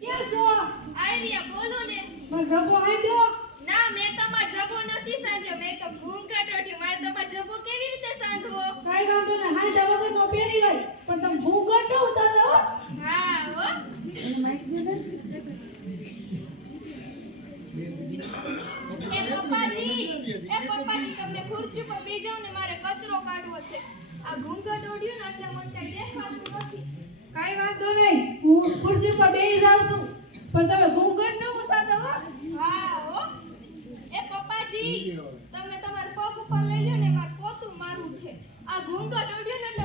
ક્યાં છો? આઈડિયા બોલો ને. મારો ના મેં તમાર જબો નથી સાંધ્યો. મેં તો મારે તમાર જબો કેવી રીતે સાંધવો? કાંઈ વાંધો નહીં. હાંધા વગરનો પહેરી હોય પણ તમે ન ઉતારતા હો હા. હો એને માઈક દે ને. એ પપ્પાજી એ પપ્પાજી તમને ખુરશી પર ને મારે કચરો કાઢવો છે. આ ઘૂંઘટ ઓઢ્યું ને એટલે મને કઈ દેખાતું નથી. કાંઈ વાંધો નહીં. હું ખુરશી પર બેસી જાઉં છું. પણ તમે ઘૂંઘટ ન હો. હા, હો. એ પપ્પાજી, તમે તમારા પગ ઉપર લઈ લ્યો ને, મારે પોતું મારું છે. આ ઘૂંઘટ ઉડ્યો ને એટલે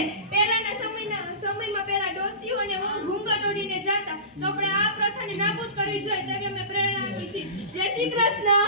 જતા. તો આપણે આ પ્રથાને નાબૂદ કરવી જોઈએ તેવી અમે પ્રેરણા આપી છે જય શ્રી કૃષ્ણ.